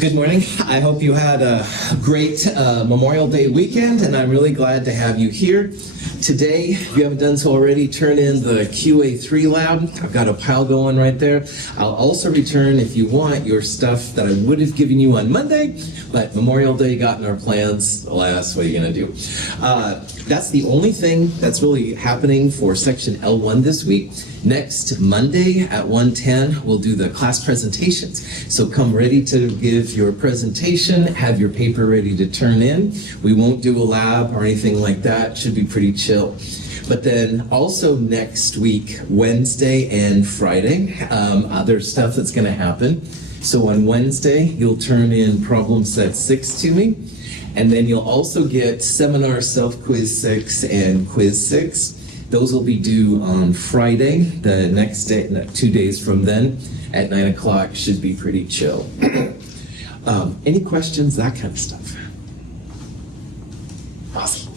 Good morning. I hope you had a great Memorial Day weekend, and I'm really glad to have you here. Today, if you haven't done so already, turn in the QA3 lab. I've got a pile going right there. I'll also return, if you want, your stuff that I would have given you on Monday, but Memorial Day got in our plans. Alas, what are you going to do? That's the only thing that's really happening for section L1 this week. Next Monday at 1:10, we'll do the class presentations. So come ready to give your presentation, have your paper ready to turn in. We won't do a lab or anything like that. Should be pretty chill. But then also next week, Wednesday and Friday, other stuff that's going to happen. So on Wednesday, you'll turn in problem set 6 to me. And then you'll also get seminar self-quiz 6 and quiz 6. Those will be due on Friday, the next day, 2 days from then, at 9 o'clock. Should be pretty chill. Any questions, that kind of stuff? Awesome.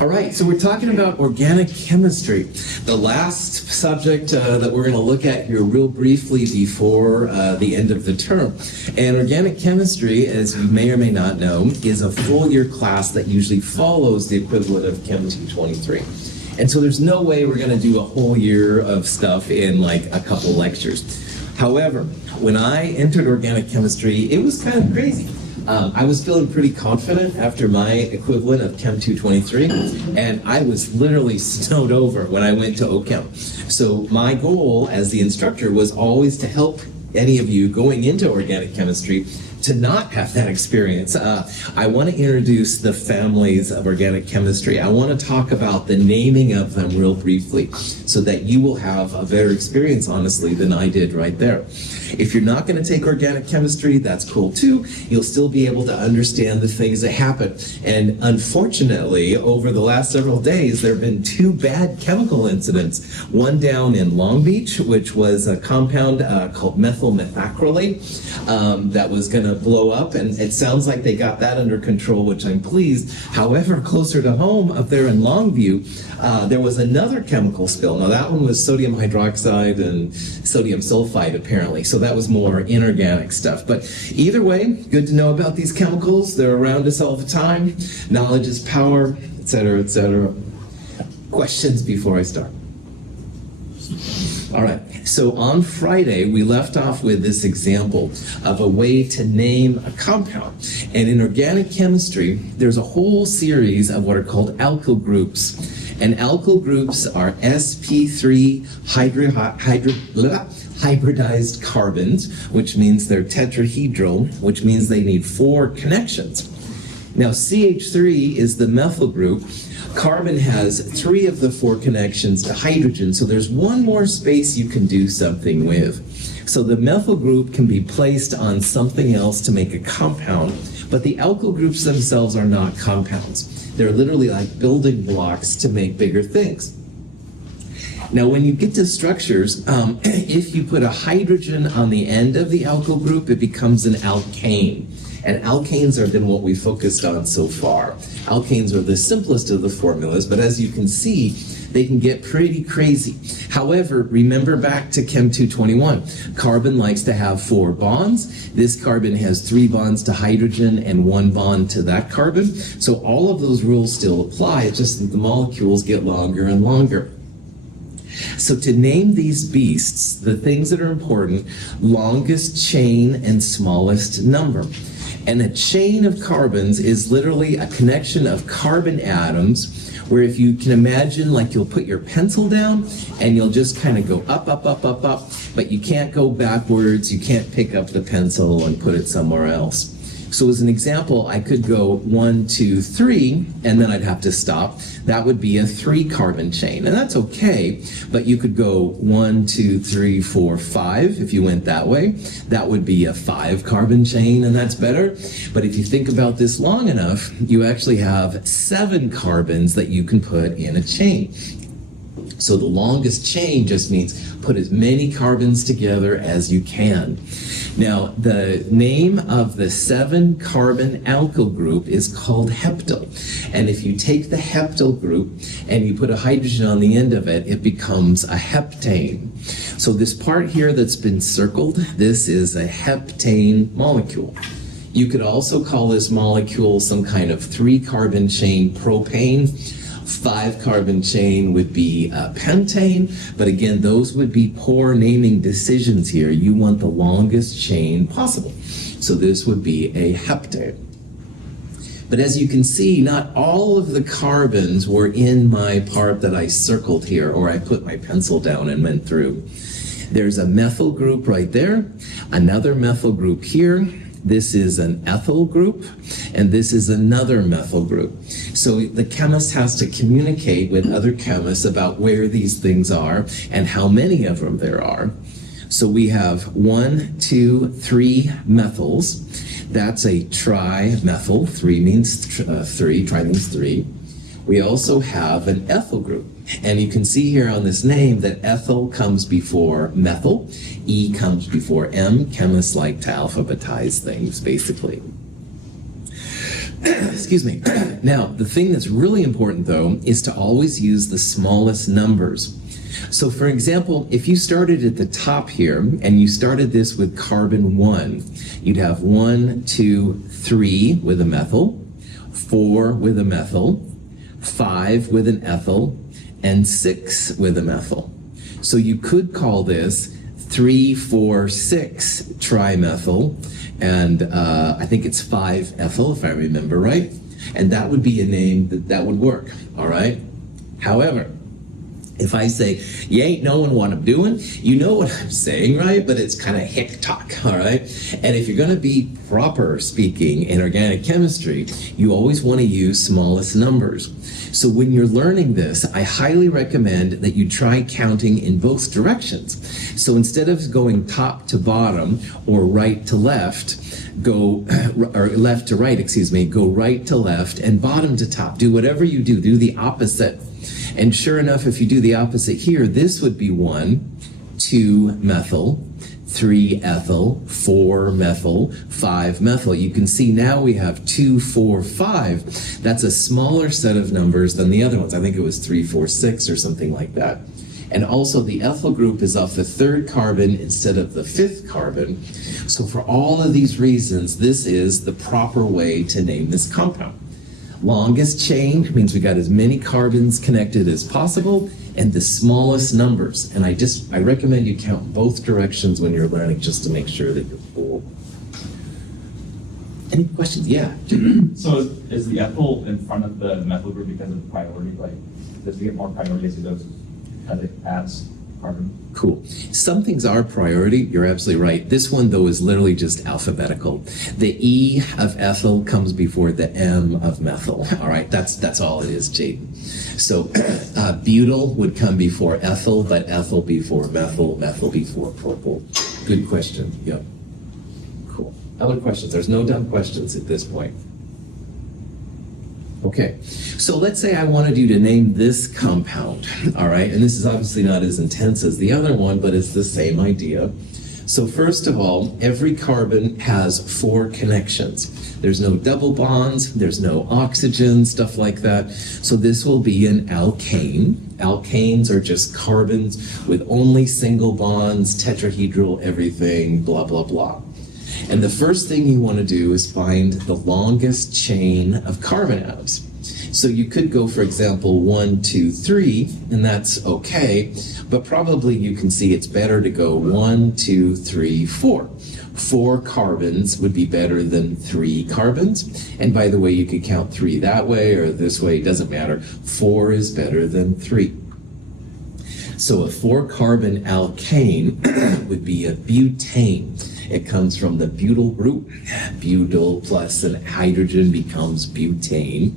All right, so we're talking about organic chemistry. The last subject that we're going to look at here real briefly before the end of the term. And organic chemistry, as you may or may not know, is a full year class that usually follows the equivalent of Chem 223. And so there's no way we're going to do a whole year of stuff in like a couple lectures. However, when I entered organic chemistry, it was kind of crazy. I was feeling pretty confident after my equivalent of Chem 223, and I was literally snowed over when I went to OChem. So my goal as the instructor was always to help any of you going into organic chemistry to not have that experience. I want to introduce the families of organic chemistry. I want to talk about the naming of them real briefly so that you will have a better experience, honestly, than I did right there. If you're not going to take organic chemistry, that's cool too. You'll still be able to understand the things that happen. And unfortunately, over the last several days, there have been 2 bad chemical incidents. One down in Long Beach, which was a compound called methyl methacrylate that was going to blow up, and it sounds like they got that under control, which I'm pleased. However, closer to home, up there in Longview, there was another chemical spill. Now that one was sodium hydroxide and sodium sulfide, apparently, so that was more inorganic stuff. But either way, good to know about these chemicals. They're around us all the time. Knowledge is power, etc., etc. Questions before I start? All right, so on Friday, we left off with this example of a way to name a compound. And in organic chemistry, there's a whole series of what are called alkyl groups. And alkyl groups are sp3 hybridized carbons, which means they're tetrahedral, which means they need 4 connections. Now, CH3 is the methyl group. Carbon has 3 of the 4 connections to hydrogen, so there's one more space you can do something with. So the methyl group can be placed on something else to make a compound, but the alkyl groups themselves are not compounds. They're literally like building blocks to make bigger things. Now, when you get to structures, if you put a hydrogen on the end of the alkyl group, it becomes an alkane. And alkanes have been what we focused on so far. Alkanes are the simplest of the formulas, but as you can see, they can get pretty crazy. However, remember back to Chem 221. Carbon likes to have 4 bonds. This carbon has 3 bonds to hydrogen and 1 bond to that carbon. So all of those rules still apply, it's just that the molecules get longer and longer. So to name these beasts, the things that are important, longest chain and smallest number. And a chain of carbons is literally a connection of carbon atoms where if you can imagine, like you'll put your pencil down and you'll just kind of go up, up, up, up, up, but you can't go backwards, you can't pick up the pencil and put it somewhere else. So as an example, I could go 1, 2, 3, and then I'd have to stop. That would be a 3-carbon chain, and that's okay, but you could go 1, 2, 3, 4, 5 if you went that way. That would be a 5-carbon chain, and that's better. But if you think about this long enough, you actually have 7 carbons that you can put in a chain. So the longest chain just means put as many carbons together as you can. Now, the name of the 7-carbon alkyl group is called heptyl. And if you take the heptyl group and you put a hydrogen on the end of it, it becomes a heptane. So this part here that's been circled, this is a heptane molecule. You could also call this molecule some kind of 3-carbon chain propane. 5-carbon chain would be pentane, but again, those would be poor naming decisions here. You want the longest chain possible. So this would be a heptane. But as you can see, not all of the carbons were in my part that I circled here, or I put my pencil down and went through. There's a methyl group right there, another methyl group here. This is an ethyl group, and this is another methyl group. So the chemist has to communicate with other chemists about where these things are and how many of them there are. So we have 1, 2, 3 methyls. That's a trimethyl. 3 means 3, tri means 3. We also have an ethyl group. And you can see here on this name that ethyl comes before methyl. E comes before M. Chemists like to alphabetize things, basically. Excuse me. Now, the thing that's really important, though, is to always use the smallest numbers. So, for example, if you started at the top here, and you started this with carbon 1, you'd have 1, 2, 3 with a methyl, 4 with a methyl, 5 with an ethyl, and 6 with a methyl. So you could call this 3, 4, 6 trimethyl, and I think it's 5 ethyl, if I remember right. And that would be a name that would work, all right? However, if I say, you ain't knowing what I'm doing, you know what I'm saying, right? But it's kind of hick talk, all right? And if you're going to be proper speaking in organic chemistry, you always want to use smallest numbers. So when you're learning this, I highly recommend that you try counting in both directions. So instead of going top to bottom or right to left, or left to right, go right to left and bottom to top. Do whatever you do, do the opposite. And sure enough, if you do the opposite here, this would be 1, 2 methyl, 3 ethyl, 4 methyl, 5 methyl. You can see now we have 2, 4, 5. That's a smaller set of numbers than the other ones. I think it was 3, 4, 6 or something like that. And also the ethyl group is off the 3rd carbon instead of the 5th carbon. So for all of these reasons, this is the proper way to name this compound. Longest chain means we got as many carbons connected as possible, and the smallest numbers. And I recommend you count both directions when you're learning, just to make sure that you're full. Any questions? Yeah. So is the ethyl in front of the methyl group because of the priority? Like, does it get more priority as it goes, as it adds carbon? Cool. Some things are priority. You're absolutely right. This one, though, is literally just alphabetical. The E of ethyl comes before the M of methyl. All right, that's all it is, Jaden. So butyl would come before ethyl, but ethyl before methyl, methyl before propyl. Good question. Yep. Cool. Other questions? There's no dumb questions at this point. Okay, so let's say I wanted you to name this compound, all right? And this is obviously not as intense as the other one, but it's the same idea. So first of all, every carbon has 4 connections. There's no double bonds, there's no oxygen, stuff like that. So this will be an alkane. Alkanes are just carbons with only single bonds, tetrahedral, everything, blah, blah, blah. And the first thing you want to do is find the longest chain of carbon atoms. So you could go, for example, 1, 2, 3, and that's okay, but probably you can see it's better to go 1, 2, 3, 4. 4 carbons would be better than 3 carbons. And by the way, you could count 3 that way or this way, it doesn't matter. 4 is better than 3. So a 4-carbon alkane would be a butane. It comes from the butyl group. Butyl plus an hydrogen becomes butane.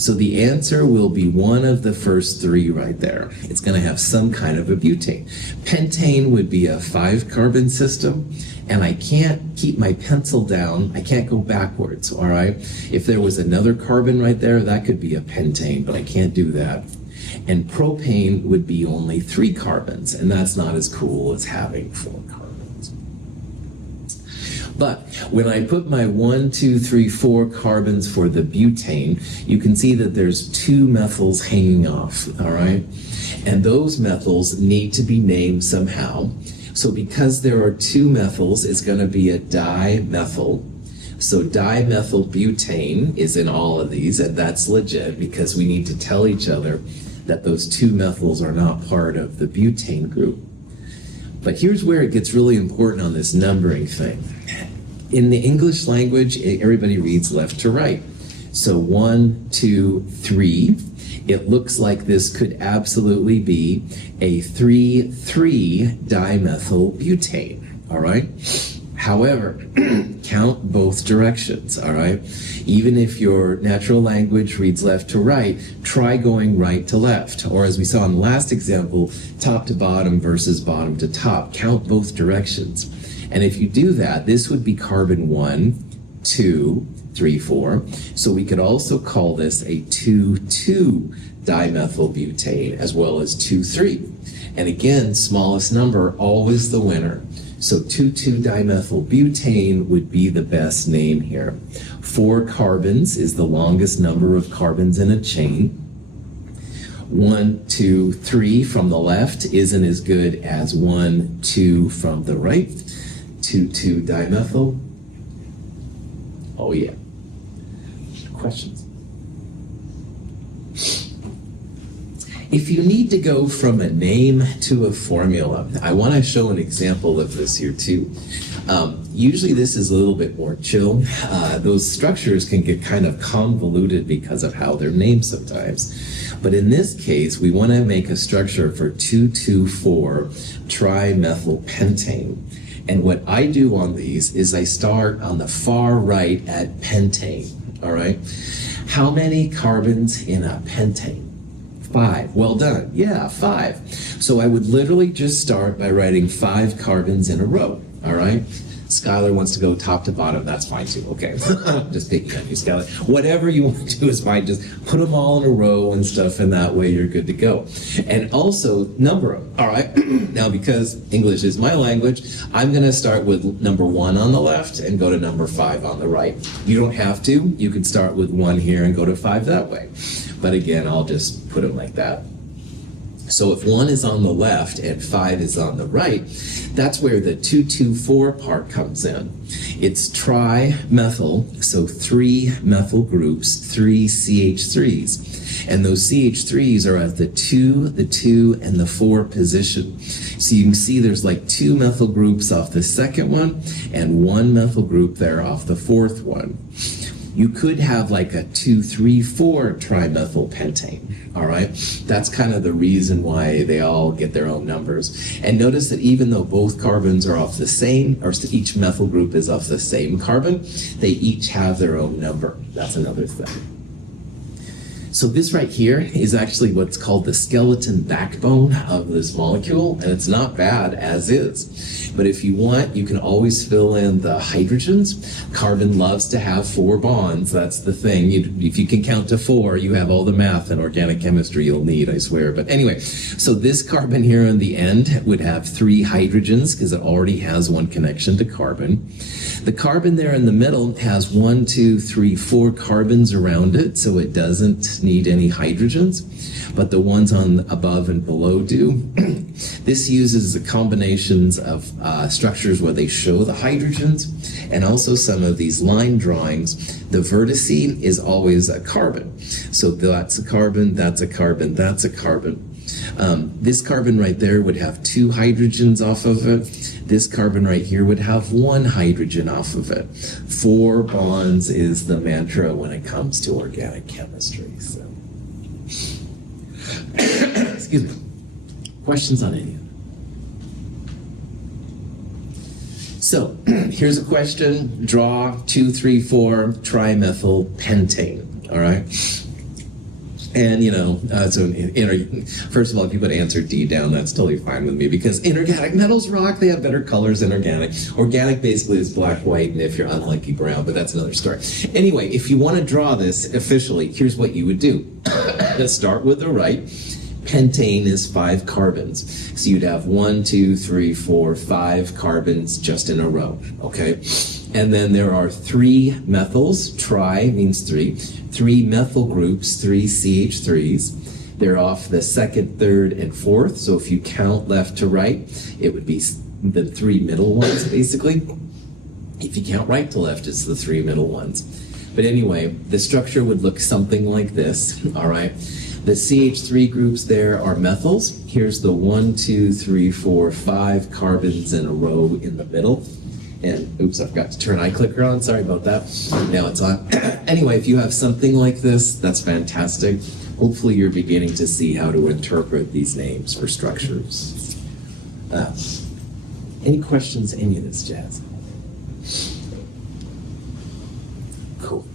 So the answer will be one of the first 3 right there. It's going to have some kind of a butane. Pentane would be a 5-carbon system, and I can't keep my pencil down. I can't go backwards, all right? If there was another carbon right there, that could be a pentane, but I can't do that. And propane would be only 3 carbons, and that's not as cool as having 4 carbons. But when I put my 1, 2, 3, 4 carbons for the butane, you can see that there's 2 methyls hanging off, all right? And those methyls need to be named somehow. So because there are 2 methyls, it's going to be a dimethyl. So dimethylbutane is in all of these, and that's legit because we need to tell each other that those two methyls are not part of the butane group. But here's where it gets really important on this numbering thing. In the English language, everybody reads left to right. So 1, 2, 3. It looks like this could absolutely be a 3,3-dimethylbutane, all right? However, count both directions, all right? Even if your natural language reads left to right, try going right to left. Or as we saw in the last example, top to bottom versus bottom to top. Count both directions. And if you do that, this would be carbon 1, 2, 3, 4. So we could also call this a 2,2-dimethylbutane as well as 2,3. And again, smallest number, always the winner. So 2,2-dimethylbutane would be the best name here. 4 carbons is the longest number of carbons in a chain. 1, 2, 3 from the left isn't as good as 1, 2 from the right. 2,2-dimethyl. Oh yeah. Questions? If you need to go from a name to a formula, I want to show an example of this here too. Usually this is a little bit more chill. Those structures can get kind of convoluted because of how they're named sometimes. But in this case, we want to make a structure for 2,2,4-trimethylpentane. And what I do on these is I start on the far right at pentane, all right? How many carbons in a pentane? 5. Well done. Yeah, 5. So I would literally just start by writing 5 carbons in a row, all right? Skylar wants to go top to bottom. That's fine too. Okay. Just picking on you, Skylar. Whatever you want to do is fine. Just put them all in a row and stuff, and that way you're good to go. And also number them. All right. Now, because English is my language, I'm going to start with number 1 on the left and go to number 5 on the right. You don't have to. You can start with 1 here and go to 5 that way. But again, I'll just put them like that. So if 1 is on the left and 5 is on the right, that's where the 2,2,4 part comes in. It's trimethyl, so 3 methyl groups, 3 CH3s. And those CH3s are at the 2, the 2, and the 4 position. So you can see there's like 2 methyl groups off the second one and 1 methyl group there off the 4th one. You could have like a 2,3,4-trimethylpentane, all right? That's kind of the reason why they all get their own numbers. And notice that even though both carbons are off the same, or each methyl group is off the same carbon, they each have their own number. That's another thing. So this right here is actually what's called the skeleton backbone of this molecule, and it's not bad as is. But if you want, you can always fill in the hydrogens. Carbon loves to have 4 bonds. That's the thing. If you can count to 4, you have all the math and organic chemistry you'll need, I swear. But anyway, so this carbon here on the end would have 3 hydrogens because it already has 1 connection to carbon. The carbon there in the middle has 1, 2, 3, 4 carbons around it, so it doesn't need any hydrogens, but the ones on above and below do. This uses the combinations of structures where they show the hydrogens, and also some of these line drawings. The vertice is always a carbon. So that's a carbon, that's a carbon, that's a carbon. This carbon right there would have 2 hydrogens off of it. This carbon right here would have 1 hydrogen off of it. 4 bonds is the mantra when it comes to organic chemistry. So, excuse me. Questions on any of it? So, here's a question. Draw 2,3,4-trimethylpentane. All right. And, first of all, if you put answer D down, that's totally fine with me because inorganic metals rock. They have better colors than organic. Organic basically is black, white, and if you're unlucky, brown, but that's another story. Anyway, if you want to draw this officially, here's what you would do. Let's start with the right. Pentane is 5 carbons. So you'd have 1, 2, 3, 4, 5 carbons just in a row, okay? And then there are 3 methyls. Tri means 3. 3 methyl groups, 3 CH3s. They're off the 2nd, 3rd, and 4th. So if you count left to right, it would be the 3 middle ones, basically. If you count right to left, it's the three middle ones. But anyway, the structure would look something like this, all right? The CH3 groups there are methyls. Here's the 1, 2, 3, 4, 5 carbons in a row in the middle. And oops, I forgot to turn iClicker on. Sorry about that. Now it's on. Anyway, if you have something like this, that's fantastic. Hopefully you're beginning to see how to interpret these names for structures. Any questions, any of this jazz? Cool.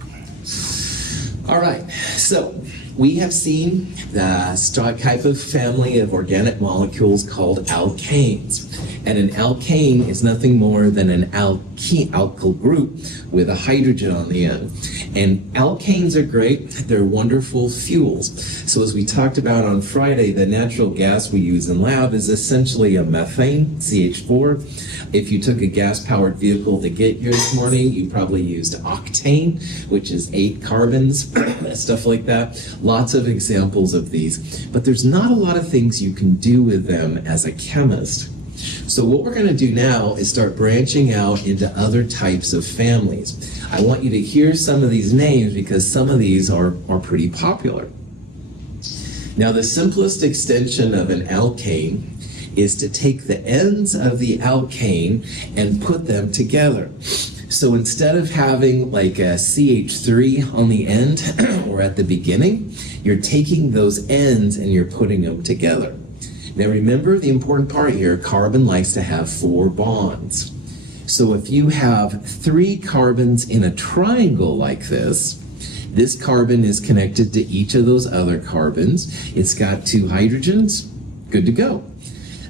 All right, so we have seen the type of family of organic molecules called alkanes. And an alkane is nothing more than an alkyl group with a hydrogen on the end. And alkanes are great. They're wonderful fuels. So as we talked about on Friday, the natural gas we use in lab is essentially a methane, CH4. If you took a gas-powered vehicle to get here this morning, you probably used octane, which is 8 carbons, stuff like that. Lots of examples of these. But there's not a lot of things you can do with them as a chemist. So what we're going to do now is start branching out into other types of families. I want you to hear some of these names because some of these are pretty popular. Now, the simplest extension of an alkane is to take the ends of the alkane and put them together. So instead of having like a CH3 on the end or at the beginning, you're taking those ends and you're putting them together. Now remember the important part here, carbon likes to have 4 bonds. So if you have 3 carbons in a triangle like this, this carbon is connected to each of those other carbons. It's got 2 hydrogens, good to go.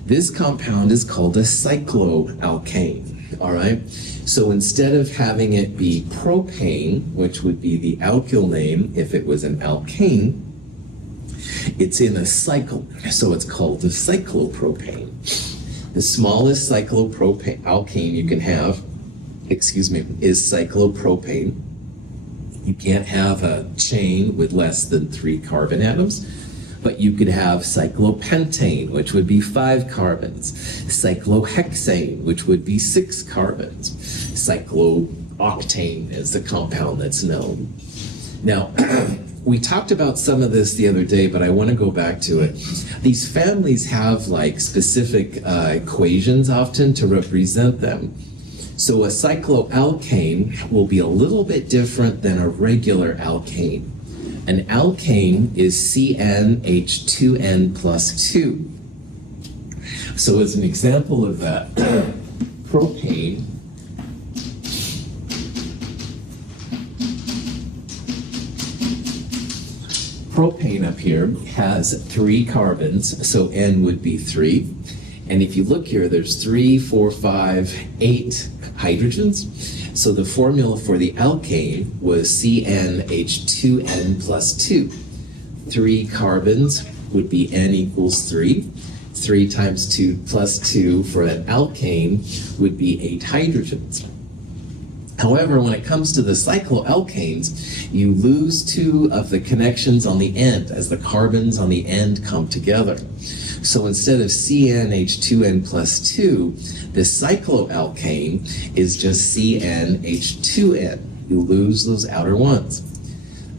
This compound is called a cycloalkane, all right? So instead of having it be propane, which would be the alkyl name if it was an alkane, it's in a cycle, so it's called the cyclopropane. The smallest cyclopropane alkane you can have, is cyclopropane. You can't have a chain with less than 3 carbon atoms, but you could have cyclopentane, which would be 5 carbons, cyclohexane, which would be 6 carbons. Cyclooctane is the compound that's known. Now, we talked about some of this the other day, but I want to go back to it. These families have like specific equations often to represent them. So a cycloalkane will be a little bit different than a regular alkane. An alkane is CnH2n plus 2. So as an example of that, propane up here has 3 carbons, so N would be 3. And if you look here, there's 3, 4, 5, 8 hydrogens. So the formula for the alkane was CnH2n plus 2. 3 carbons would be N equals 3. 3 times 2 plus 2 for an alkane would be 8 hydrogens. However, when it comes to the cycloalkanes, you lose 2 of the connections on the end as the carbons on the end come together. So instead of CnH2n plus 2, the cycloalkane is just CnH2n. You lose those outer ones.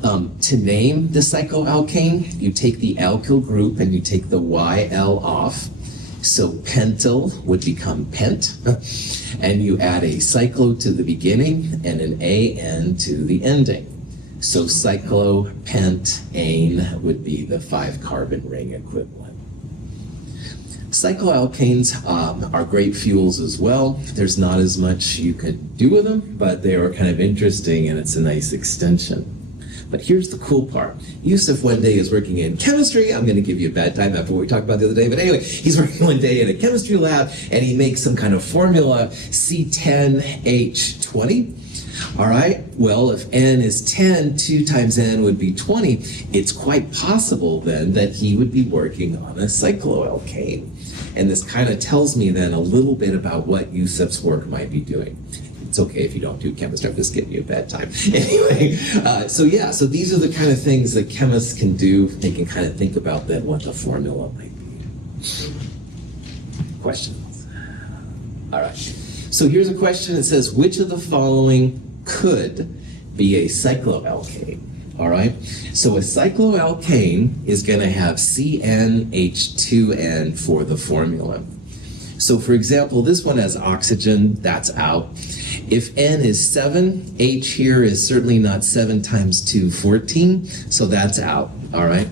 To name the cycloalkane, you take the alkyl group and you take the YL off. So pentyl would become pent, and you add a cyclo to the beginning and an AN to the ending. So cyclopentane would be the 5 carbon ring equivalent. Cycloalkanes are great fuels as well. There's not as much you could do with them, but they are kind of interesting and it's a nice extension. But here's the cool part. Yusuf one day is working in chemistry. I'm going to give you a bad time after what we talked about the other day. But anyway, he's working one day in a chemistry lab and he makes some kind of formula C10H20. All right, well, if N is 10, 2 times N would be 20. It's quite possible then that he would be working on a cycloalkane. And this kind of tells me then a little bit about what Yusuf's work might be doing. It's okay if you don't do chemistry, I'm just giving you a bad time. Anyway, so these are the kind of things that chemists can do. They can kind of think about then what the formula might be. Questions? All right. So here's a question that says, which of the following could be a cycloalkane? All right, so a cycloalkane is going to have CnH2n for the formula. So for example, this one has oxygen, that's out. If N is 7, H here is certainly not 7 times 2, 14, so that's out, all right?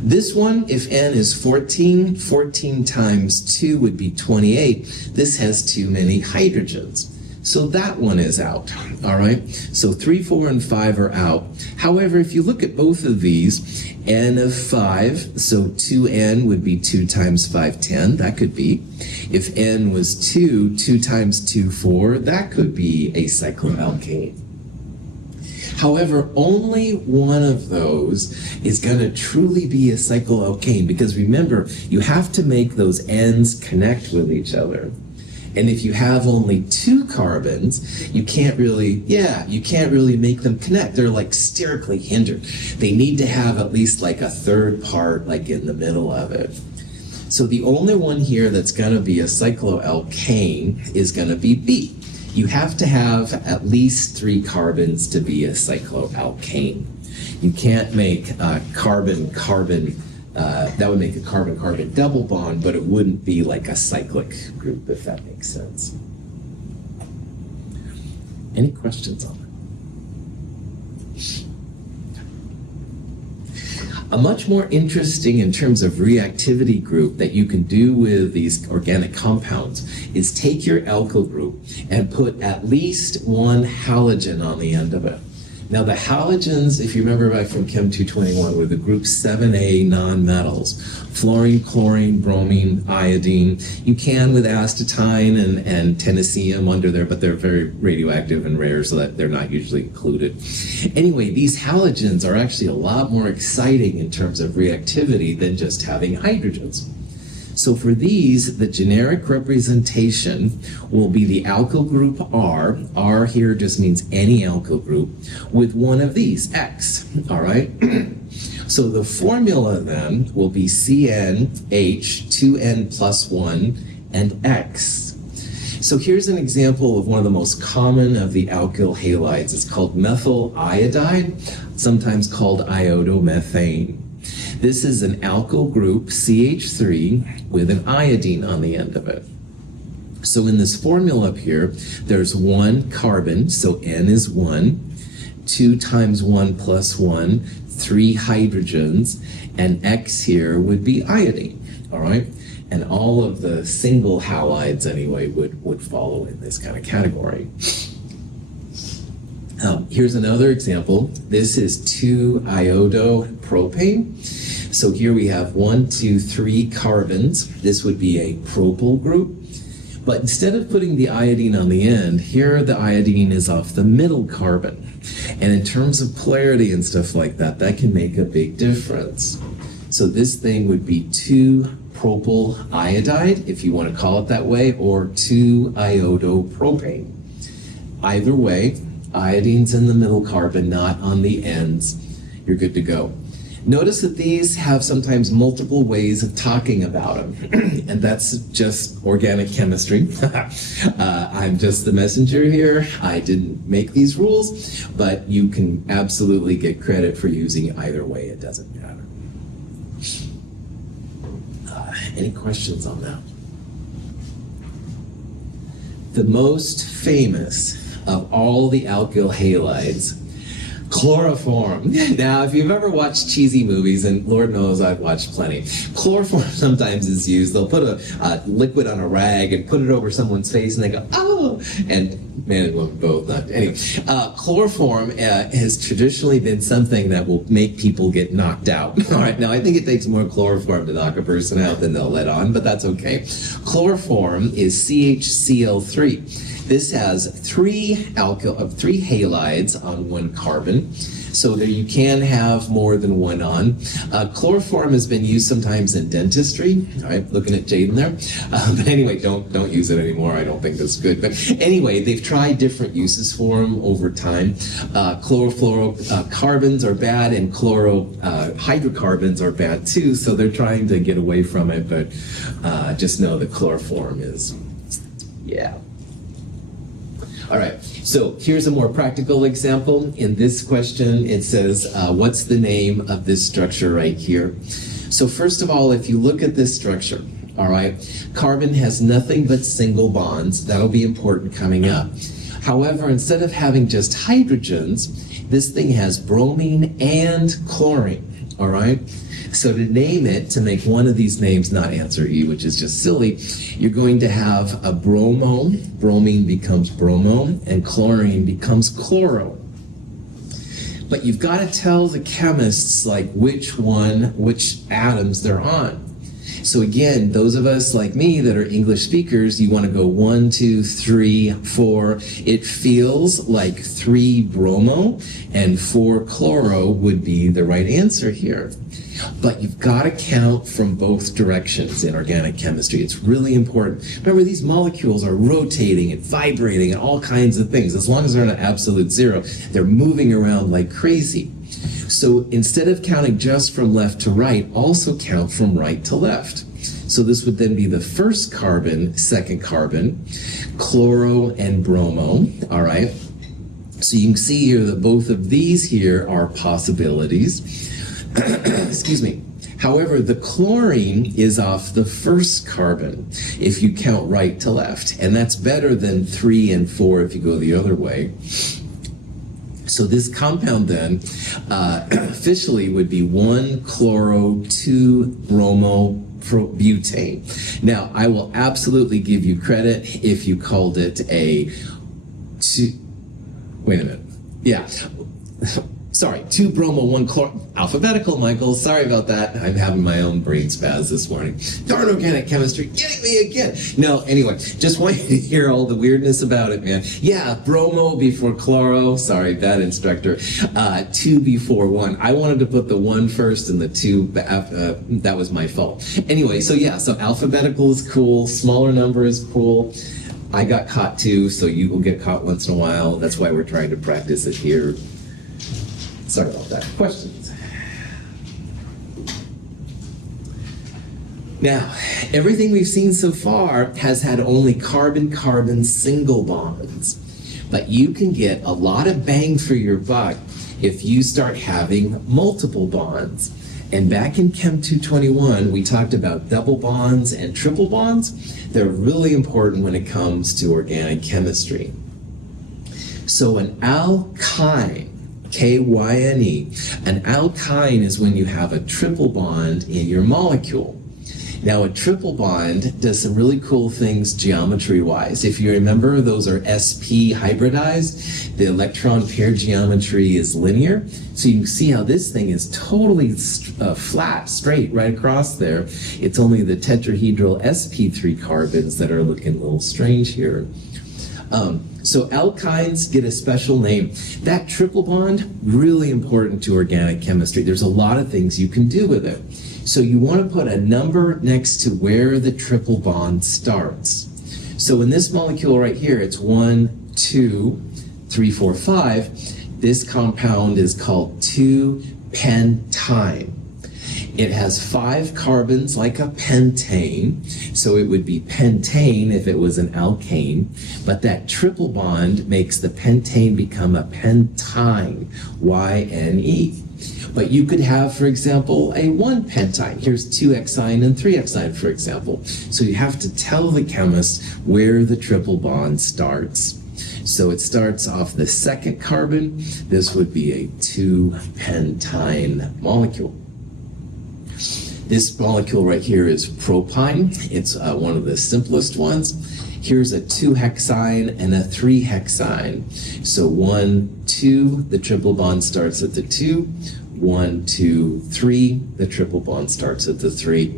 This one, if N is 14, 14 times 2 would be 28. This has too many hydrogens. So that one is out, all right? So 3, 4, and 5 are out. However, if you look at both of these, N of 5, so 2N would be 2 times 5, 10. That could be. If N was 2, 2 times 2, 4. That could be a cycloalkane. However, only one of those is going to truly be a cycloalkane, because remember, you have to make those ends connect with each other. And if you have only 2 carbons, you can't really make them connect. They're like sterically hindered. They need to have at least like a third part like in the middle of it. So the only one here that's going to be a cycloalkane is going to be B. You have to have at least 3 carbons to be a cycloalkane. You can't make carbon-carbon. That would make a carbon-carbon double bond, but it wouldn't be like a cyclic group, if that makes sense. Any questions on that? A much more interesting in terms of reactivity group that you can do with these organic compounds is take your alkyl group and put at least 1 halogen on the end of it. Now the halogens, if you remember back from Chem 221, were the group 7A nonmetals: fluorine, chlorine, bromine, iodine. You can with astatine and tennessinium under there, but they're very radioactive and rare, so that they're not usually included. Anyway, these halogens are actually a lot more exciting in terms of reactivity than just having hydrogens. So for these, the generic representation will be the alkyl group R. R here just means any alkyl group with one of these, X, all right? So the formula then will be CnH2n plus 1 and X. So here's an example of one of the most common of the alkyl halides. It's called methyl iodide, sometimes called iodomethane. This is an alkyl group, CH3, with an iodine on the end of it. So in this formula up here, there's 1 carbon, so N is 1, 2 times 1 plus 1, 3 hydrogens, and X here would be iodine, all right? And all of the single halides, anyway, would follow in this kind of category. Here's another example. This is 2-iodopropane. So here we have 1, 2, 3 carbons. This would be a propyl group. But instead of putting the iodine on the end, here the iodine is off the middle carbon. And in terms of polarity and stuff like that, that can make a big difference. So this thing would be 2-propyl iodide, if you want to call it that way, or 2-iodopropane. Either way, iodine's in the middle carbon, not on the ends. You're good to go. Notice that these have sometimes multiple ways of talking about them, and that's just organic chemistry. I'm just the messenger here. I didn't make these rules, but you can absolutely get credit for using either way. It doesn't matter. Any questions on that? The most famous of all the alkyl halides, chloroform. Now, if you've ever watched cheesy movies, and Lord knows I've watched plenty, chloroform sometimes is used. They'll put a liquid on a rag and put it over someone's face, and they go, oh! And man and woman both. Anyway, chloroform has traditionally been something that will make people get knocked out. All right, now I think it takes more chloroform to knock a person out than they'll let on, but that's okay. Chloroform is CHCl3. This has 3 halides on 1 carbon, so that you can have more than one on. Chloroform has been used sometimes in dentistry. All right, looking at Jaden there. But anyway, don't use it anymore. I don't think that's good. But anyway, they've tried different uses for them over time. Chlorofluorocarbons are bad, and hydrocarbons are bad too. So they're trying to get away from it. But just know that chloroform is, yeah. All right, so here's a more practical example. In this question, it says, what's the name of this structure right here? So first of all, if you look at this structure, all right, carbon has nothing but single bonds. That'll be important coming up. However, instead of having just hydrogens, this thing has bromine and chlorine, all right? So to name it, to make one of these names not answer E, which is just silly, you're going to have a bromo, bromine becomes bromo, and chlorine becomes chloro. But you've got to tell the chemists like which atoms they're on. So again, those of us like me that are English speakers, you want to go 1, 2, 3, 4. It feels like 3 bromo and 4 chloro would be the right answer here. But you've got to count from both directions in organic chemistry. It's really important. Remember, these molecules are rotating and vibrating and all kinds of things. As long as they're in an absolute zero, they're moving around like crazy. So instead of counting just from left to right, also count from right to left. So this would then be the first carbon, second carbon, chloro and bromo, all right? So you can see here that both of these here are possibilities. Excuse me. However, the chlorine is off the first carbon if you count right to left, and that's better than 3 and 4 if you go the other way. So this compound then officially would be 1 chloro, 2 bromo, butane. Now, I will absolutely give you credit if you called it a wait a minute. Yeah. Sorry, 2 bromo, 1 chloro. Alphabetical, Michael. Sorry about that. I'm having my own brain spaz this morning. Darn organic chemistry, getting me again. No, anyway, just want you to hear all the weirdness about it, man. Yeah, bromo before chloro. Sorry, bad instructor. 2 before 1. I wanted to put the 1 first and the 2, that was my fault. Anyway, so yeah, so alphabetical is cool. Smaller number is cool. I got caught too, so you will get caught once in a while. That's why we're trying to practice it here. Sorry about that. Questions? Now, everything we've seen so far has had only carbon-carbon single bonds. But you can get a lot of bang for your buck if you start having multiple bonds. And back in Chem 221, we talked about double bonds and triple bonds. They're really important when it comes to organic chemistry. So an alkyne, K-Y-N-E. An alkyne is when you have a triple bond in your molecule. Now, a triple bond does some really cool things geometry-wise. If you remember, those are sp hybridized. The electron pair geometry is linear. So you can see how this thing is totally flat, straight, right across there. It's only the tetrahedral sp3 carbons that are looking a little strange here. So alkynes get a special name. That triple bond, really important to organic chemistry. There's a lot of things you can do with it. So you want to put a number next to where the triple bond starts. So in this molecule right here, it's 1, 2, 3, 4, 5. This compound is called 2-pentyne. It has 5 carbons like a pentane, so it would be pentane if it was an alkane, but that triple bond makes the pentane become a pentyne, Y-N-E. But you could have, for example, a 1-pentyne. Here's 2-hexyne and 3-hexyne, for example. So you have to tell the chemist where the triple bond starts. So it starts off the second carbon. This would be a 2-pentyne molecule. This molecule right here is propyne. It's one of the simplest ones. Here's a 2-hexyne and a 3-hexyne. So 1, 2, the triple bond starts at the 2. 1, 2, 3, the triple bond starts at the 3.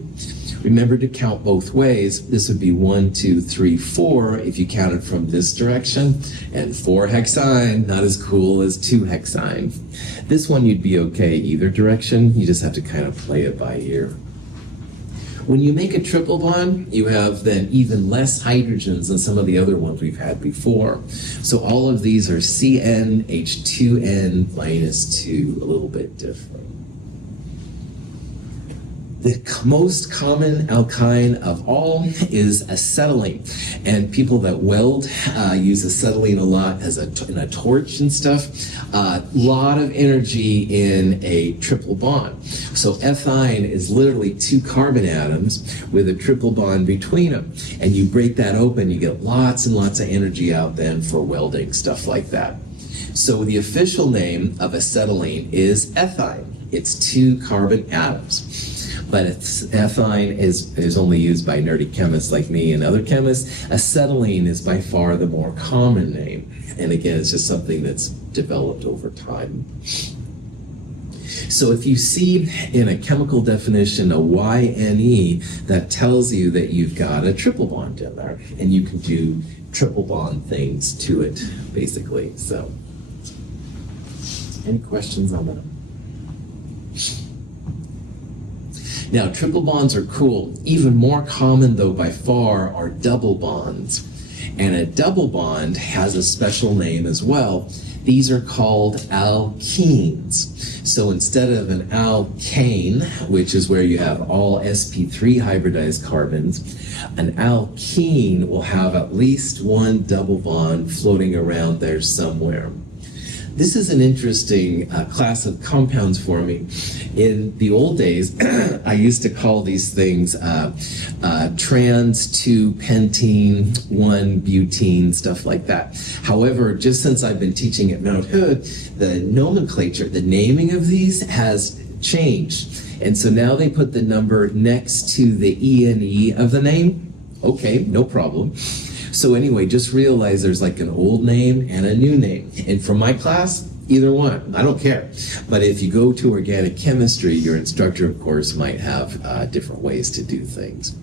Remember to count both ways. This would be 1, 2, 3, 4 if you counted from this direction, and 4-hexyne, not as cool as 2-hexyne. This one you'd be okay either direction. You just have to kind of play it by ear. When you make a triple bond, you have then even less hydrogens than some of the other ones we've had before. So all of these are CnH2n minus 2, a little bit different. The most common alkyne of all is acetylene, and people that weld use acetylene a lot as in a torch and stuff. A lot of energy in a triple bond. So ethyne is literally 2 carbon atoms with a triple bond between them, and you break that open, you get lots and lots of energy out then for welding, stuff like that. So the official name of acetylene is ethyne. It's 2 carbon atoms. But ethyne is only used by nerdy chemists like me and other chemists. Acetylene is by far the more common name. And again, it's just something that's developed over time. So if you see in a chemical definition a YNE, that tells you that you've got a triple bond in there. And you can do triple bond things to it, basically. So, any questions on that? Now, triple bonds are cool. Even more common, though, by far, are double bonds. And a double bond has a special name as well. These are called alkenes. So instead of an alkane, which is where you have all sp3 hybridized carbons, an alkene will have at least 1 double bond floating around there somewhere. This is an interesting class of compounds for me. In the old days, I used to call these things trans 2-pentene 1-butene, stuff like that. However, just since I've been teaching at Mount Hood, the nomenclature, the naming of these has changed. And so now they put the number next to the ENE of the name. Okay, no problem. So anyway, just realize there's like an old name and a new name. And for my class, either one, I don't care. But if you go to organic chemistry, your instructor, of course, might have different ways to do things.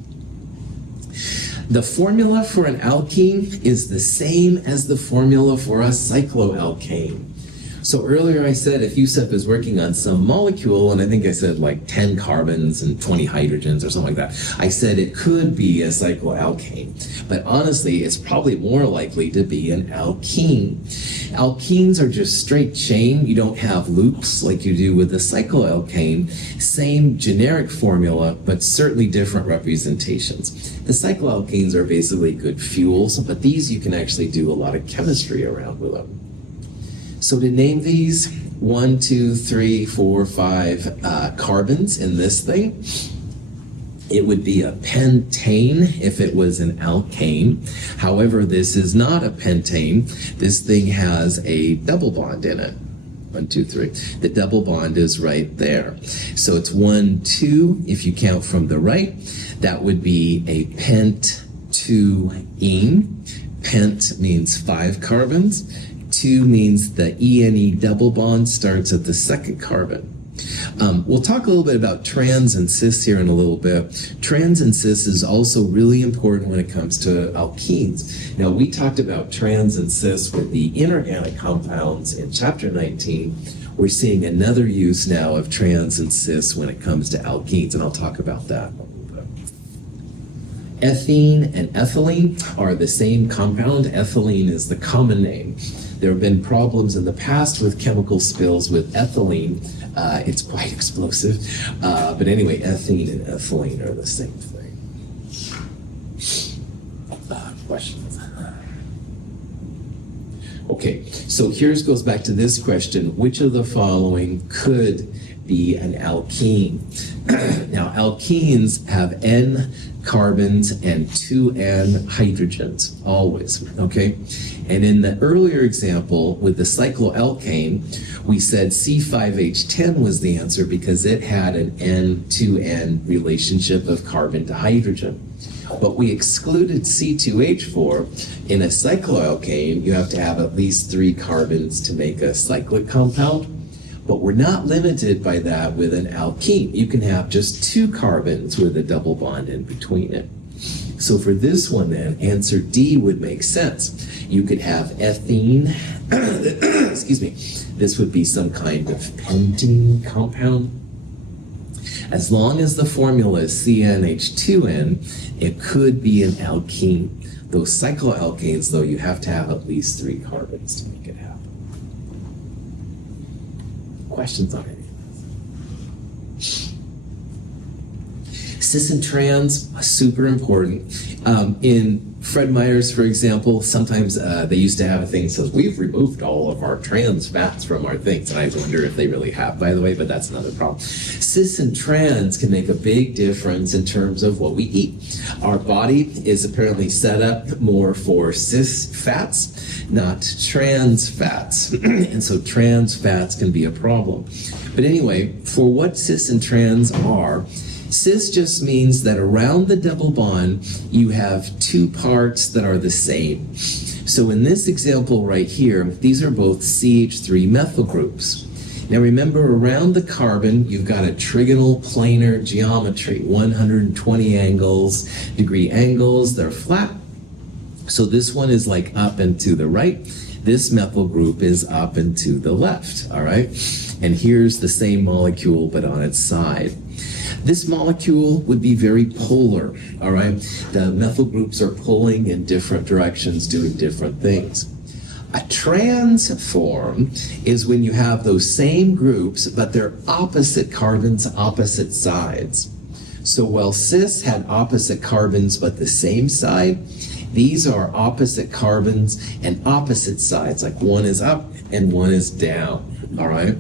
The formula for an alkene is the same as the formula for a cycloalkane. So earlier I said if Yusuf is working on some molecule, and I think I said like 10 carbons and 20 hydrogens or something like that, I said it could be a cycloalkane. But honestly, it's probably more likely to be an alkene. Alkenes are just straight chain. You don't have loops like you do with the cycloalkane. Same generic formula, but certainly different representations. The cycloalkanes are basically good fuels, but these you can actually do a lot of chemistry around with them. So to name these 1, 2, 3, 4, 5 carbons in this thing, it would be a pentane if it was an alkane. However, this is not a pentane. This thing has a double bond in it. 1, 2, 3. The double bond is right there. So it's 1, 2 if you count from the right. That would be a pent-2-ene. Pent means 5 carbons. 2 means the ENE double bond starts at the second carbon. We'll talk a little bit about trans and cis here in a little bit. Trans and cis is also really important when it comes to alkenes. Now, we talked about trans and cis with the inorganic compounds in chapter 19. We're seeing another use now of trans and cis when it comes to alkenes, and I'll talk about that. Ethene and ethylene are the same compound. Ethylene is the common name. There have been problems in the past with chemical spills with ethylene. It's quite explosive. But anyway, ethene and ethylene are the same thing. Questions? Okay, so here goes back to this question. Which of the following could be an alkene? Now, alkenes have N carbons and 2N hydrogens, always, okay? And in the earlier example with the cycloalkane, we said C5H10 was the answer because it had an N2N relationship of carbon to hydrogen. But we excluded C2H4. In a cycloalkane, you have to have at least 3 carbons to make a cyclic compound. But we're not limited by that with an alkene. You can have just 2 carbons with a double bond in between it. So for this one then, answer D would make sense. You could have ethene, excuse me, this would be some kind of pentene compound. As long as the formula is CnH2n, it could be an alkene. Those cycloalkanes, though, you have to have at least 3 carbons to make it happen. Questions on any of this? Cis and trans, super important. In Fred Meyer's, for example, sometimes they used to have a thing that says, we've removed all of our trans fats from our things. And I wonder if they really have, by the way, but that's another problem. Cis and trans can make a big difference in terms of what we eat. Our body is apparently set up more for cis fats, not trans fats. And so trans fats can be a problem. But anyway, for what cis and trans are, cis just means that around the double bond, you have two parts that are the same. So in this example right here, these are both CH3 methyl groups. Now remember, around the carbon, you've got a trigonal planar geometry, 120 degree angles, they're flat. So this one is like up and to the right. This methyl group is up and to the left, all right? And here's the same molecule, but on its side. This molecule would be very polar, all right? The methyl groups are pulling in different directions, doing different things. A trans form is when you have those same groups, but they're opposite carbons, opposite sides. So while cis had opposite carbons, but the same side, these are opposite carbons and opposite sides, like one is up and one is down, all right?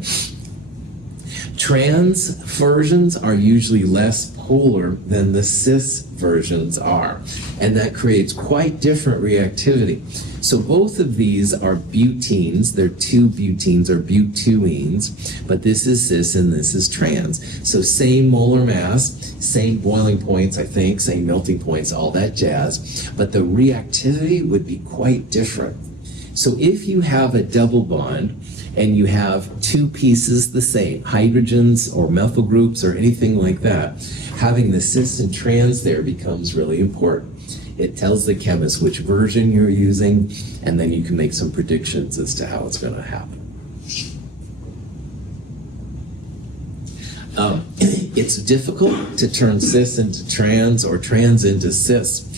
Trans versions are usually less polar than the cis versions are, and that creates quite different reactivity. So both of these are butenes. They're two butenes or butuenes, but this is cis and this is trans. So same molar mass, same boiling points, I think, same melting points, all that jazz, but the reactivity would be quite different. So if you have a double bond and you have two pieces the same, hydrogens or methyl groups or anything like that, having the cis and trans there becomes really important. It tells the chemist which version you're using, and then you can make some predictions as to how it's going to happen. It's difficult to turn cis into trans or trans into cis.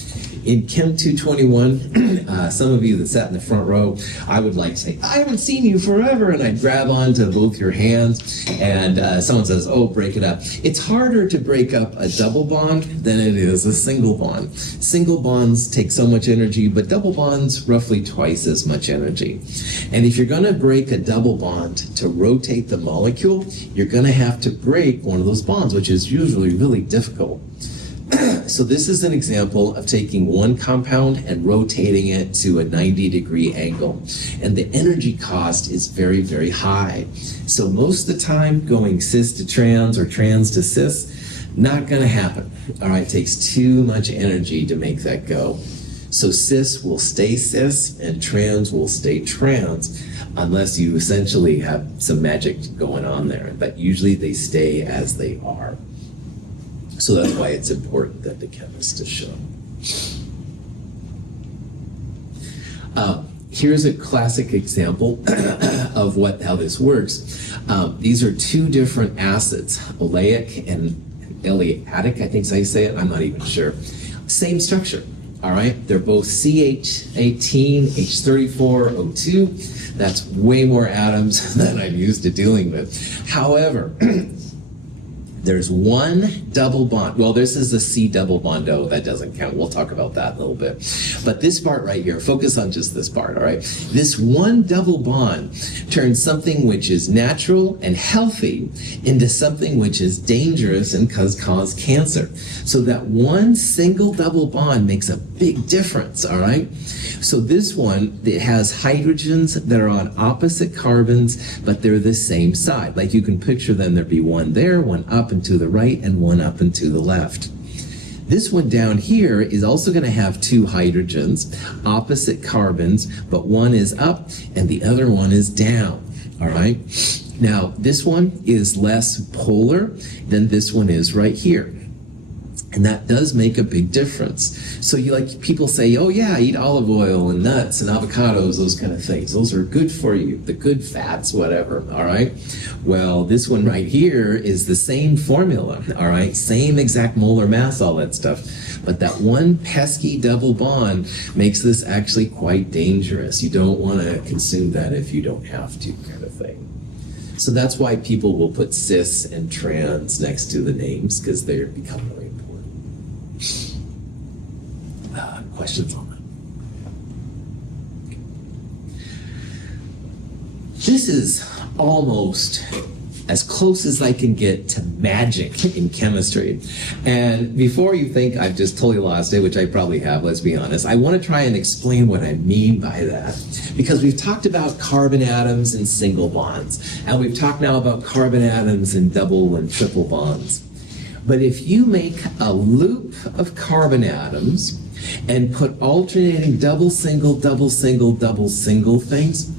In Chem 221, some of you that sat in the front row, I would like to say, I haven't seen you forever, and I'd grab onto both your hands, and someone says, oh, break it up. It's harder to break up a double bond than it is a single bond. Single bonds take so much energy, but double bonds roughly twice as much energy. And if you're going to break a double bond to rotate the molecule, you're going to have to break one of those bonds, which is usually really difficult. So this is an example of taking one compound and rotating it to a 90-degree angle. And the energy cost is very, very high. So most of the time, going cis to trans or trans to cis, not going to happen. All right, it takes too much energy to make that go. So cis will stay cis and trans will stay trans unless you essentially have some magic going on there. But usually they stay as they are. So that's why it's important that the chemist is shown. Here's a classic example of how this works. These are two different acids, oleic and alyatic, I think is how you say it. I'm not even sure. Same structure, all right? They're both CH18, H34O2. That's way more atoms than I'm used to dealing with. However, there's one double bond. Well, this is a C double bond O. That doesn't count. We'll talk about that in a little bit. But this part right here, focus on just this part, all right? This one double bond turns something which is natural and healthy into something which is dangerous and cause cancer. So that one single double bond makes a big difference, all right? So this one, it has hydrogens that are on opposite carbons, but they're the same side. Like you can picture them, there'd be one there, one up and to the right, and one up and to the left. This one down here is also going to have two hydrogens, opposite carbons, but one is up and the other one is down, all right? Now, this one is less polar than this one is right here. And that does make a big difference. So people say, oh yeah, eat olive oil and nuts and avocados, those kind of things. Those are good for you, the good fats, whatever, all right? Well, this one right here is the same formula, all right? Same exact molar mass, all that stuff. But that one pesky double bond makes this actually quite dangerous. You don't want to consume that if you don't have to, kind of thing. So that's why people will put cis and trans next to the names, because they become really important. questions on that? This is almost as close as I can get to magic in chemistry. And before you think I've just totally lost it, which I probably have, let's be honest, I want to try and explain what I mean by that. Because we've talked about carbon atoms and single bonds, and we've talked now about carbon atoms and double and triple bonds. But if you make a loop of carbon atoms and put alternating double, single, double, single, double, single things,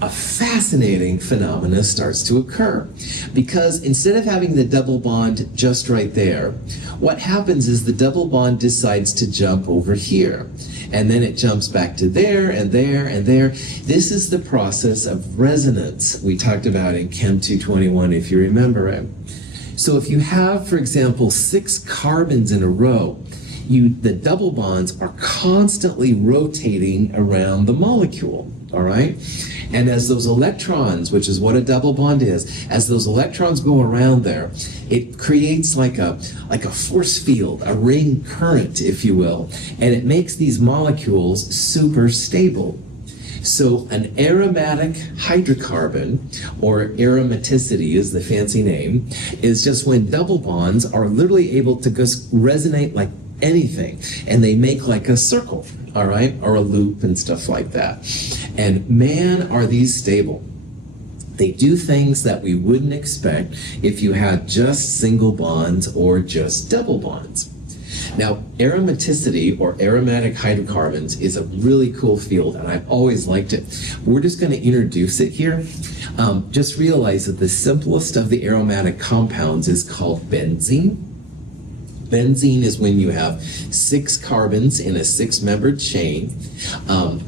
a fascinating phenomena starts to occur. Because instead of having the double bond just right there, what happens is the double bond decides to jump over here. And then it jumps back to there and there and there. This is the process of resonance we talked about in Chem 221, if you remember it. So if you have, for example, 6 carbons in a row, the double bonds are constantly rotating around the molecule, all right? And as those electrons, which is what a double bond is, as those electrons go around there, it creates like a force field, a ring current, if you will, and it makes these molecules super stable. So an aromatic hydrocarbon, or aromaticity is the fancy name, is just when double bonds are literally able to just resonate like anything, and they make like a circle, all right, or a loop and stuff like that. And man, are these stable. They do things that we wouldn't expect if you had just single bonds or just double bonds. Now, aromaticity, or aromatic hydrocarbons, is a really cool field, and I've always liked it. We're just going to introduce it here. Just realize that the simplest of the aromatic compounds is called benzene. Benzene is when you have 6 carbons in a 6-membered chain.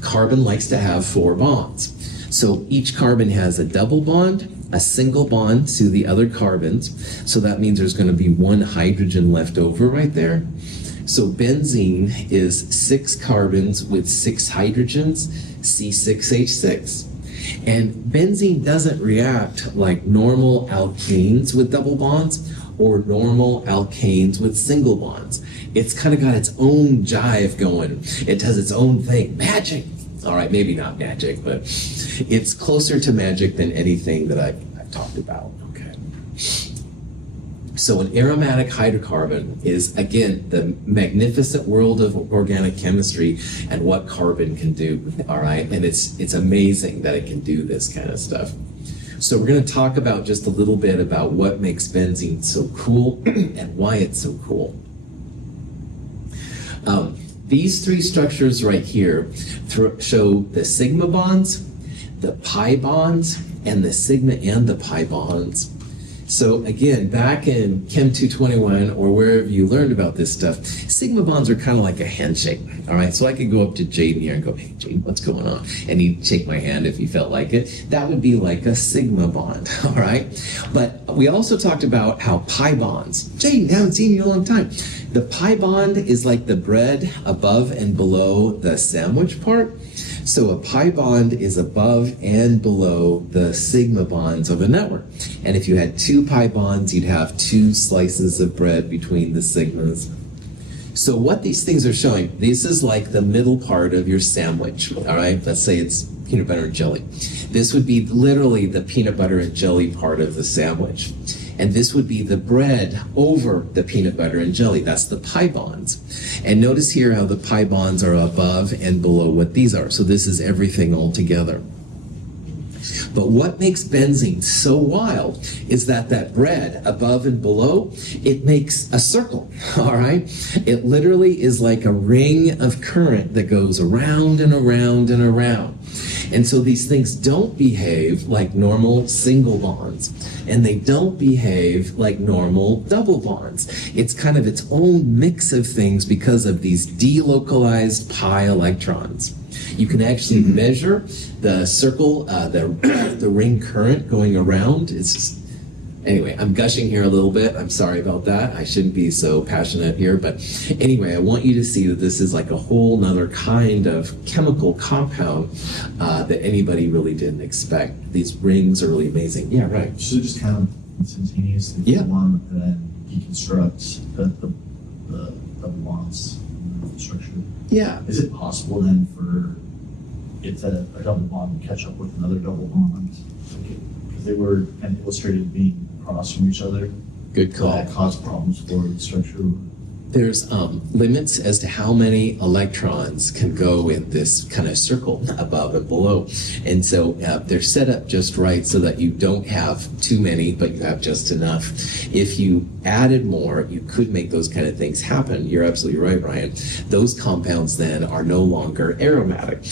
Carbon likes to have 4 bonds. So each carbon has a double bond, a single bond to the other carbons. So that means there's going to be 1 hydrogen left over right there. So benzene is 6 carbons with 6 hydrogens, C6H6. And benzene doesn't react like normal alkenes with double bonds or normal alkanes with single bonds. It's kind of got its own jive going. It does its own thing. Magic. All right, maybe not magic, but it's closer to magic than anything that I've talked about. Okay. So an aromatic hydrocarbon is, again, the magnificent world of organic chemistry and what carbon can do. All right, and it's amazing that it can do this kind of stuff. So we're going to talk about just a little bit about what makes benzene so cool and why it's so cool. These 3 structures right here show the sigma bonds, the pi bonds, and the sigma and the pi bonds. So again, back in Chem 221 or wherever you learned about this stuff, sigma bonds are kind of like a handshake, all right? So I could go up to Jaden here and go, hey, Jaden, what's going on? And he'd shake my hand if he felt like it. That would be like a sigma bond, all right? But we also talked about how pi bonds, Jaden, haven't seen you in a long time. The pi bond is like the bread above and below the sandwich part. So a pi bond is above and below the sigma bonds of a network. And if you had 2 pi bonds, you'd have 2 slices of bread between the sigmas. So what these things are showing, this is like the middle part of your sandwich, all right? Let's say it's peanut butter and jelly. This would be literally the peanut butter and jelly part of the sandwich. And this would be the bread over the peanut butter and jelly. That's the pi bonds. And notice here how the pi bonds are above and below what these are. So this is everything all together. But what makes benzene so wild is that bread above and below, it makes a circle, all right? It literally is like a ring of current that goes around and around and around. And so these things don't behave like normal single bonds, and they don't behave like normal double bonds. It's kind of its own mix of things because of these delocalized pi electrons. You can actually measure the circle, the ring current going around. It's just, anyway, I'm gushing here a little bit. I'm sorry about that. I shouldn't be so passionate here. But anyway, I want you to see that this is like a whole nother kind of chemical compound that anybody really didn't expect. These rings are really amazing. Yeah, right. So just kind of instantaneously form and then deconstruct the bonds. of the structure. Yeah. Is it possible then for it's a double bond to catch up with another double bond? Because they were kind of illustrated being across from each other. Good So call. that caused problems for the structure. There's limits as to how many electrons can go in this kind of circle above and below. And so they're set up just right so that you don't have too many, but you have just enough. If you added more, you could make those kind of things happen. You're absolutely right, Ryan. Those compounds then are no longer aromatic.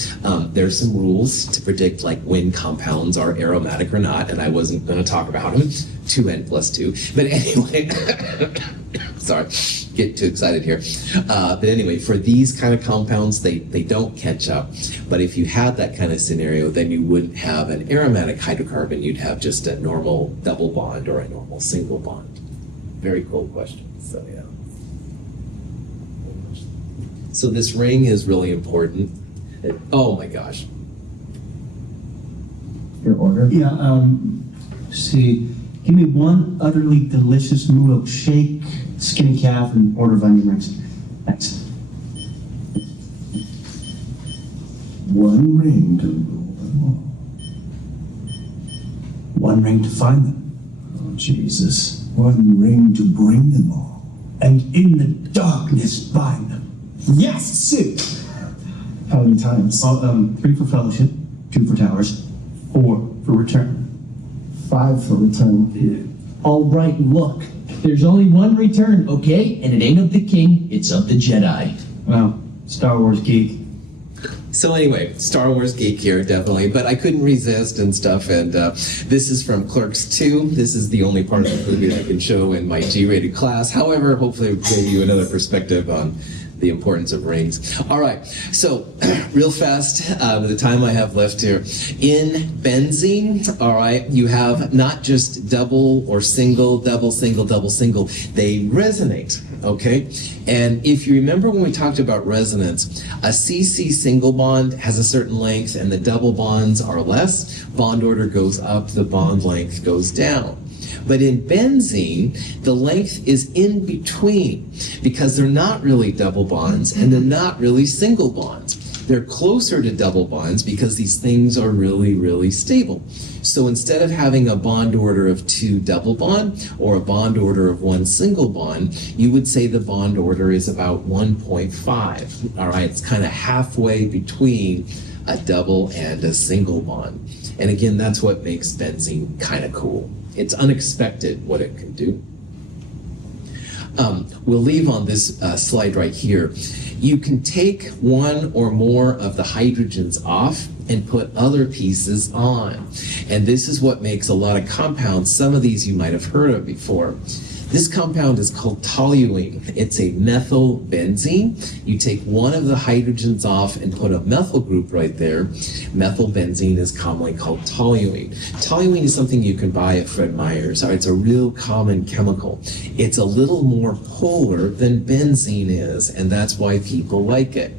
There's some rules to predict like when compounds are aromatic or not, and I wasn't going to talk about them. 2n+2. But anyway, sorry, get too excited here. But anyway, for these kind of compounds, they don't catch up. But if you had that kind of scenario, then you wouldn't have an aromatic hydrocarbon. You'd have just a normal double bond or a normal single bond. Very cool question. So yeah. So this ring is really important. Oh my gosh. Your order? Yeah, see, give me one utterly delicious milkshake, skinny calf, and order of onion rings. Thanks. One ring to rule them all. One ring to find them. Oh, Jesus. One ring to bring them all. And in the darkness bind them. Yes, Sid! How many times? 3 for fellowship, 2 for towers, 4 for return. 5 for return. All right, look. There's only one return, okay? And it ain't of the king, it's of the Jedi. Well, Star Wars geek. So anyway, Star Wars geek here, definitely, but I couldn't resist and stuff, and this is from Clerks 2. This is the only part of the movie that I can show in my G-rated class. However, hopefully it will give you another perspective on the importance of rings. All right, so real fast, with the time I have left here. In benzene, all right, you have not just double or single, double, single, double, single. They resonate, okay? And if you remember when we talked about resonance, a CC single bond has a certain length and the double bonds are less. Bond order goes up, the bond length goes down. But in benzene, the length is in between because they're not really double bonds and they're not really single bonds. They're closer to double bonds because these things are really, really stable. So instead of having a bond order of 2 double bond or a bond order of 1 single bond, you would say the bond order is about 1.5. All right, it's kind of halfway between a double and a single bond. And again, that's what makes benzene kind of cool. It's unexpected what it can do. We'll leave on this slide right here. You can take one or more of the hydrogens off and put other pieces on. And this is what makes a lot of compounds. Some of these you might have heard of before. This compound is called toluene. It's a methyl benzene. You take one of the hydrogens off and put a methyl group right there. Methyl benzene is commonly called toluene. Toluene is something you can buy at Fred Meyer's. It's a real common chemical. It's a little more polar than benzene is, and that's why people like it.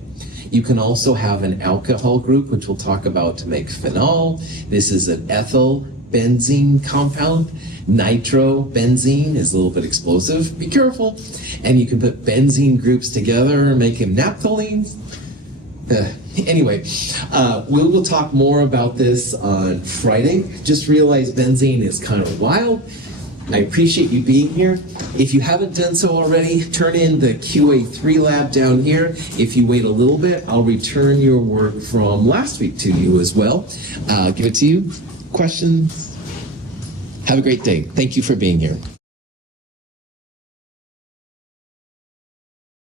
You can also have an alcohol group, which we'll talk about to make phenol. This is an ethyl benzene compound. Nitrobenzene is a little bit explosive. Be careful. And you can put benzene groups together and make them naphthalene. Anyway, we will talk more about this on Friday. Just realize benzene is kind of wild. I appreciate you being here. If you haven't done so already, turn in the QA3 lab down here. If you wait a little bit, I'll return your work from last week to you as well. Give it to you. Questions? Have a great day. Thank you for being here.